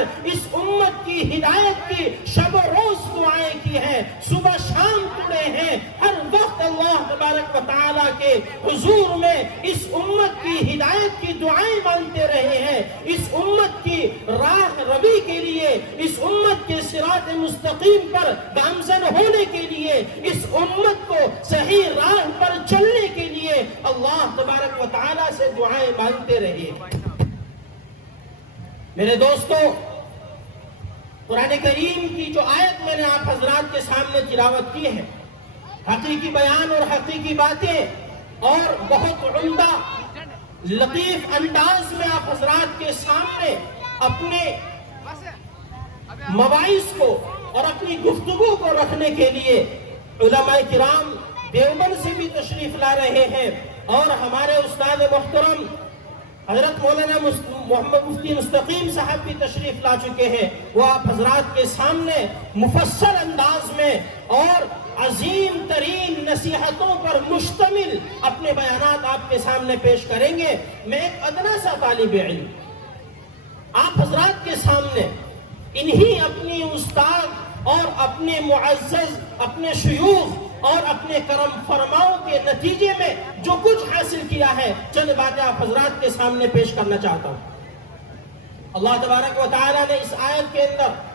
کر اس امت کی ہدایت کی شب و روز دعائیں کی ہیں، صبح شام پڑے ہیں، ہر وقت اللہ تبارک و تعالیٰ کے حضور میں اس امت کی ہدایت کی دعائیں مانگتے رہے ہیں، اس امت کی راہ روی کے لیے، اس امت کے صراط مستقیم پر گامزن ہونے کے لیے، اس امت کو صحیح راہ پر چلنے کے لیے اللہ تبارک و تعالیٰ سے دعائیں مانگتے رہے۔ میرے دوستو، قرآن کریم کی جو آیت میں نے آپ حضرات کے سامنے تلاوت کی ہے، حقیقی بیان اور حقیقی باتیں اور بہت عمدہ لطیف انداز میں آپ حضرات کے سامنے اپنے مواعظ کو اور اپنی گفتگو کو رکھنے کے لیے علماء کرام دیوبند سے بھی تشریف لا رہے ہیں، اور ہمارے استاد محترم حضرت مولانا محمد مفتی مستقیم صاحب بھی تشریف لا چکے ہیں۔ وہ آپ حضرات کے سامنے مفصل انداز میں اور عظیم ترین نصیحتوں پر مشتمل اپنے بیانات آپ کے سامنے پیش کریں گے۔ میں ایک ادنا سا طالب علم آپ حضرات کے سامنے انہی اپنی استاد اور اپنے معزز اپنے شیوخ اور اپنے کرم فرماؤں کے نتیجے میں جو کچھ حاصل کیا ہے چند باتیں آپ حضرات کے سامنے پیش کرنا چاہتا ہوں۔ اللہ تبارک و تعالیٰ نے اس آیت کے اندر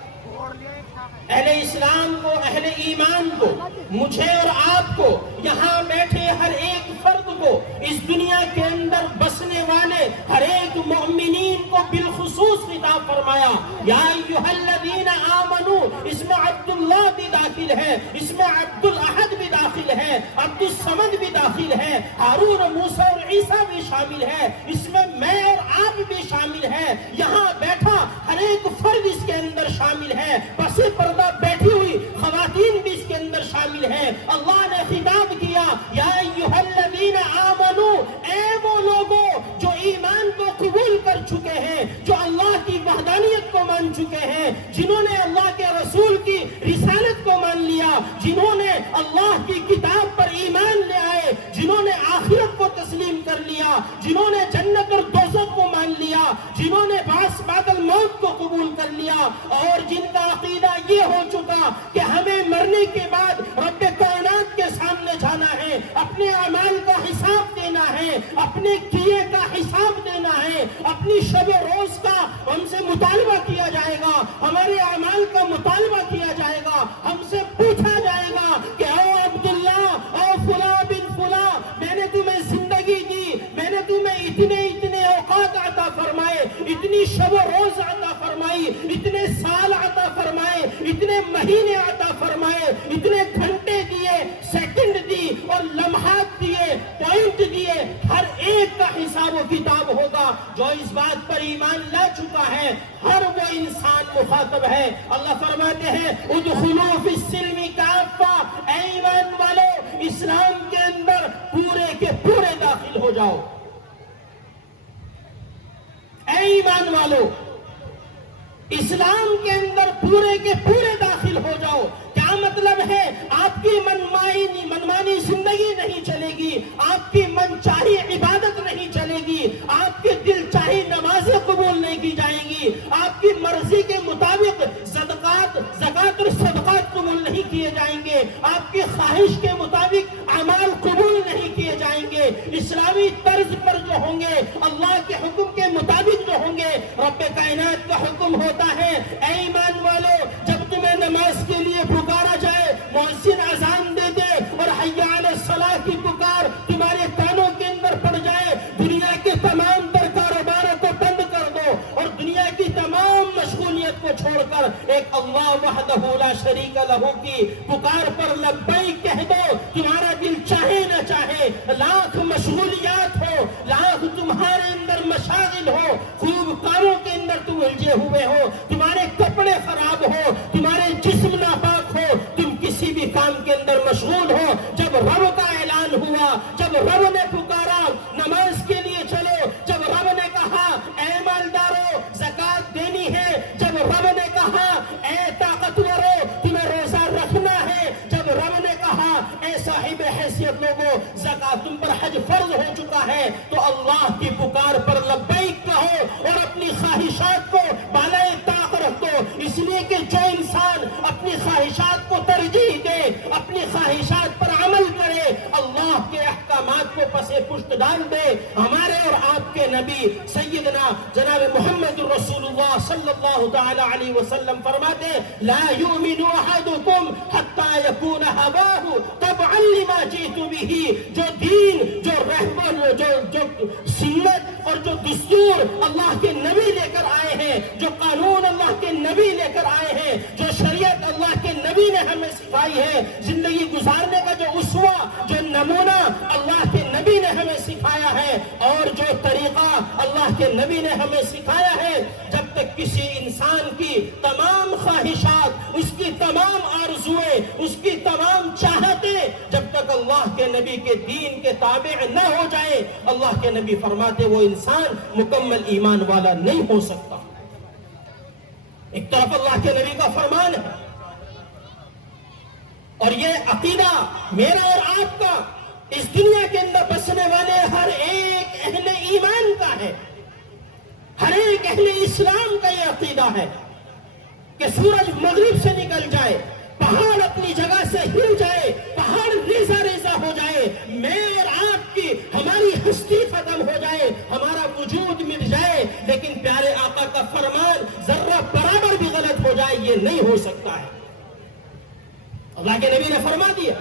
اہل اسلام کو، اہل ایمان کو، مجھے اور آپ کو، یہاں بیٹھے ہر ایک فرد کو، اس دنیا کے اندر بسنے والے ہر ایک مؤمنین کو بالخصوص خطاب فرمایا۔ یا ایھا الذین آمنو، اس میں عبداللہ بھی داخل ہے، اس میں عبد الاحد بھی داخل ہے، عبد الصمد بھی داخل ہے، ہارون، موسیٰ اور عیسیٰ بھی شامل ہے، اس میں اور آپ بھی شامل ہے، یہاں بیٹھا ہر ایک فرد اس کے اندر شامل ہے، پس پردہ بیٹھی ہوئی خواتین بھی اس کے اندر شامل ہیں۔ اللہ نے خطاب کیا، یا ایھا الذین آمنو، اے وہ لوگوں جو ایمان کو قبول کر چکے ہیں، جو اللہ کی وحدانیت کو مان چکے ہیں، جنہوں نے اللہ کے رسول کی رسالت کو مان لیا، جنہوں نے اللہ کی کتاب پر ایمان لے آئے، جنہوں نے آخرت کو تسلیم کر لیا، جنہوں نے جنت اور دوزخ کو مان لیا، جنہوں نے بعث بعد الموت کو قبول کر لیا، اور جن کا عقیدہ یہ ہو چکا کہ ہمیں مرنے کے بعد رب کائنات کے سامنے جانا ہے، اپنے اعمال کا حساب دینا ہے، اپنے کیے کا حساب دینا ہے، اپنی شب و روز کا ہم سے مطالبہ کیا جائے گا، ہمارے اعمال کا مطالبہ کیا جائے گا، ہم سے پوچھا جائے گا کہ او عبداللہ، او فلاں بن فلاں، میں نے تمہیں زندگی دی، میں نے تمہیں اتنے اوقات عطا فرمائے، اتنی شب و روز عطا فرمائی، اتنے سال عطا فرمائے، اتنے مہینے عطا فرمائے، اتنے گھنٹے دیے، سیکنڈ دی اور لمحات دیے، پوائنٹ دیے، ہر ایک کا حساب و کتاب ہوگا۔ جو اس بات پر ایمان لا چکا ہے ہر وہ انسان مخاطب ہے۔ اللہ فرماتے ہیں ادخلوا فی السلم کافہ، اے ایمان والو اسلام کے اندر پورے کے پورے داخل ہو جاؤ۔ اے ایمان والو اسلام کے اندر پورے کے پورے داخل ہو جاؤ۔ کیا مطلب ہے؟ آپ کی منمانی زندگی نہیں چلے گی، آپ کی من چاہی عبادت نہیں چلے گی، آپ کی دل چاہی نمازیں قبول نہیں کی جائیں گی، آپ کی مرضی کے مطابق زکوٰۃ اور صدقات قبول نہیں کیے جائیں گے، آپ کی خواہش کے مطابق اعمال قبول نہیں کیے جائیں گے۔ اسلامی طرز پر جو ہوں گے، اللہ کے حکم کے مطابق جو ہوں گے، رب کائنات کا حکم ہوتا ہے اے ایمان والو جب تمہیں نماز کے لیے پکارا جائے، مؤذن اذان دے دے اور حی علی الصلاۃ کی پکار تمہارے کانوں کے اندر پڑ جائے، دنیا کے تمام تر کاروباروں کو بند کر دو اور دنیا کی تمام مشغولیت کو چھوڑ کر ایک اللہ وحدہ لا شریک لہ کی پکار پر لبیک کہہ دو۔ تمہارا دل چاہے نہ چاہے، لاکھ مشغولیات ہو، لاکھ تمہارے اندر مشاغل ہو، خوب کاموں کے اندر تم الجھے ہوئے ہو، تمہارے کپڑے خراب ہو، تمہارے جسم ناپاک ہو، تم کسی بھی کام کے اندر مشغول ہو، جب رب کا اعلان ہوا، جب رب نے پکارا نماز کے لیے چلو، جب رب نے کہا اے مالدارو زکوٰۃ دینی ہے، جب رب نے کہا اے طاقتورو تمہیں روزہ رکھنا ہے، جب رب نے کہا اے صاحب حیثیت لوگوں زکوٰۃ تم پر حج فرض ہو چکا ہے، تو اللہ کی پکار پر لبیک کہو اور اپنی خواہشات کو بالائے طاق سے پشت ڈال دے ہمارے اور آپ کے نبی سیدنا جناب محمد رسول اللہ صلی اللہ تعالی علیہ وسلم فرماتے لا یؤمن احدکم حتی یکون ہواہ تبعا لما جئت بہ. جو دین، جو رہبر، جو سنت اور جو دستور اللہ کے نبی لے کر آئے ہیں، جو قانون اللہ کے نبی لے کر آئے ہیں، جو شریعت اللہ کے نبی نے ہمیں سکھائی ہے، زندگی گزارنے کا جو اسوہ، جو نمونہ اللہ کے نبی نے ہمیں سکھایا ہے، اور جو طریقہ اللہ کے نبی نے ہمیں سکھایا ہے، جب تک کسی انسان کی تمام خواہشات، اس کی تمام آرزویں، اس کی تمام چاہتیں جب تک اللہ کے نبی کے دین کے تابع نہ ہو جائے، اللہ کے نبی فرماتے وہ انسان مکمل ایمان والا نہیں ہو سکتا. ایک طرف اللہ کے نبی کا فرمان ہے، اور یہ عقیدہ میرا اور آپ کا، اس دنیا کے اندر بسنے والے ہر ایک اہل ایمان کا ہے، ہر ایک اہل اسلام کا یہ عقیدہ ہے کہ سورج مغرب سے نکل جائے، پہاڑ اپنی جگہ سے ہل جائے، پہاڑ ریزہ ریزہ ہو جائے، میں اور آپ کی ہماری ہستی ختم ہو جائے، ہمارا وجود مٹ جائے، لیکن پیارے آقا کا فرمان ذرہ برابر بھی غلط ہو جائے یہ نہیں ہو سکتا ہے. اللہ کے نبی نے فرما دیا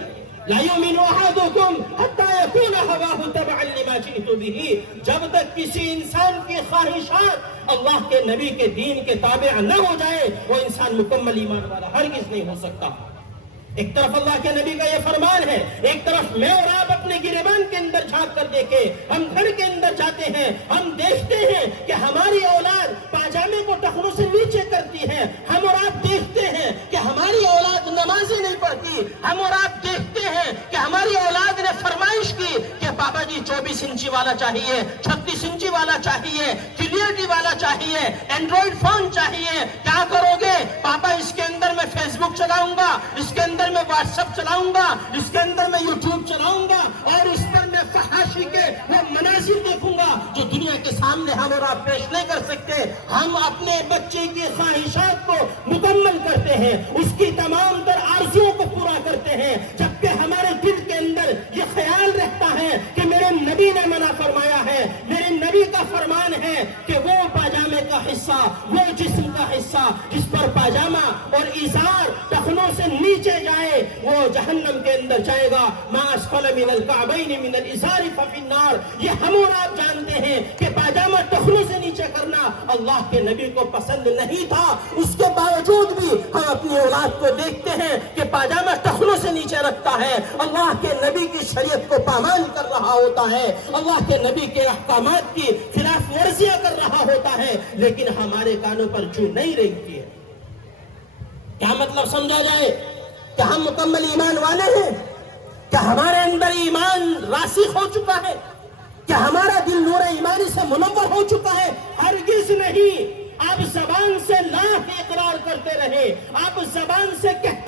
لا یؤمن احدکم حتی یکون ہواہ تبعا لما جئت بہ. جب تک کسی انسان کی خواہشات اللہ کے نبی کے دین کے تابع نہ ہو جائے وہ انسان مکمل ایمان والا ہرگز نہیں ہو سکتا. ایک طرف اللہ کے نبی کا یہ فرمان ہے، ایک طرف میں اور آپ اپنے گریبان کے اندر جھانک کر دیکھیں، ہم گھر کے اندر جاتے ہیں، ہم دیکھتے ہیں کہ ہماری اولاد پاجامے کو ٹخنوں سے نیچے کرتی ہے، ہم اور آپ دیکھتے ہیں کہ ہماری اولاد نمازیں نہیں پڑھتی، ہم اور آپ دیکھتے ہیں کہ ہماری اولاد نے فرمائش کی کہ بابا جی 24 انچی والا چاہیے، 36 انچی والا چاہیے، کلیئرٹی والا چاہیے، اینڈرائڈ فون چاہیے. کیا کرو گے؟ پاپا اس کے اندر میں فیس بک چلاؤں گا، اس کے اندر میں واٹس ایپ چلاؤں گا، اس کے اندر میں یوٹیوب چلاؤں گا، اور اس پر میں فحاشی کے وہ مناظر دیکھوں گا جو دنیا کے سامنے ہم اور آپ پیش نہیں کر سکتے. ہم اپنے بچے کی خواہشات کو مکمل کرتے ہیں، اس کی تمام تر آرزوؤں کو پورا کرتے ہیں، جبکہ ہمارے دل کے اندر یہ خیال رہتا ہے کہ میرے نبی نے منع فرمایا ہے، میرے نبی کا فرمان ہے کہ وہ پاجامے کا حصہ، وہ جسم کا حصہ جس پر پاجامہ اور ازار ٹخنوں سے نیچے جائے وہ جہنم کے اندر جائے گا. ما اسفل من الکعبین من الازار ففی النار. یہ ہم اور آپ جانتے ہیں کہ پاجامہ ٹخنوں سے نیچے کرنا اللہ کے نبی کو پسند نہیں تھا، اس کے باوجود بھی ہم اپنی اولاد کو دیکھتے ہیں کہ پاجامہ ٹخنوں سے نیچے رکھتا ہے، اللہ کے نبی کی شریعت کو پامال کر رہا ہوتا ہے، اللہ کے نبی کے احکامات کی خلاف ورزیاں کر رہا ہوتا ہے، لیکن ہمارے کانوں پر جو نہیں رہتی ہے. کیا مطلب سمجھا جائے کہ ہم مکمل ایمان والے ہیں؟ کہ ہمارے اندر ایمان راسخ ہو چکا ہے؟ کہ ہمارا دل نور ایمانی سے منور ہو چکا ہے؟ ہرگز نہیں. آپ زبان سے لا اقرار کرتے رہے، آپ زبان سے کہتے